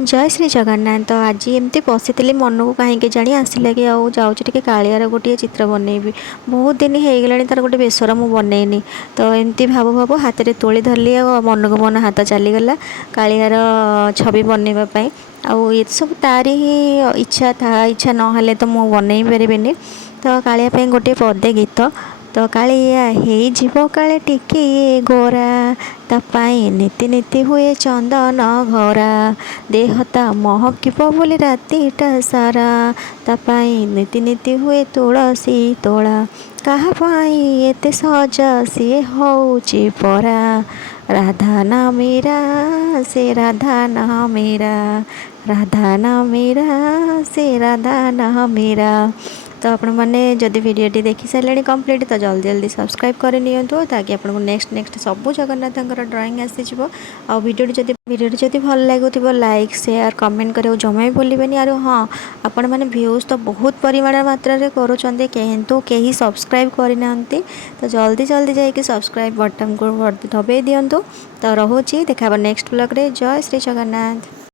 जय श्री जगन्नाथ। तो आज एमती बसी मन को कहीं जाणी आसला कि आउे कालियार गोटे चित्र बनैबी। बहुत दिन हो गला तार गोटे बेसर मुझे बनईनी। तो एमती भाबू भाबू हाथ में तोली धरली मन को मन हाथ चलीगला कालियार छवि बनवाई। आउ ये सब तारी ही इच्छा था, इच्छा ना तो मुझे बनई पारे। तो कालिया गोटे पदे गीत। तो कालिया हो काले टिकिए गोरा तापाई नीति नीति हुए चंदन घरा देहता महकिब बोली रातिटा सारा तापाई नीति नीति हुए तुलसी तोड़ा काहापाई एते सजा सी होची परा राधा ना मीरा से राधा ना मीरा राधा ना मीरा से राधा ना मीरा। तो आपण मैंने जदि वीडियोटी देखी सारे कंप्लीट तो जल्दी जल्दी सब्सक्राइब कर नियंतु ताकि आपको नेक्स्ट सब जगन्नाथ ड्राइंग आसीज। आ वीडियोटी जदि भल लगुव लाइक शेयर कमेंट करें जमा भी भूलें। आरो हाँ, आपण मैंने व्यूज तो बहुत परिमाण मात्रा रे करुँच किंतु कहीं सब्सक्राइब करना। तो जल्दी जल्दी जाकि सब्सक्राइब बटन को दबाई दिंतु। तो रोचे देखा नेक्स्ट ब्लॉग रे। जय श्री जगन्नाथ।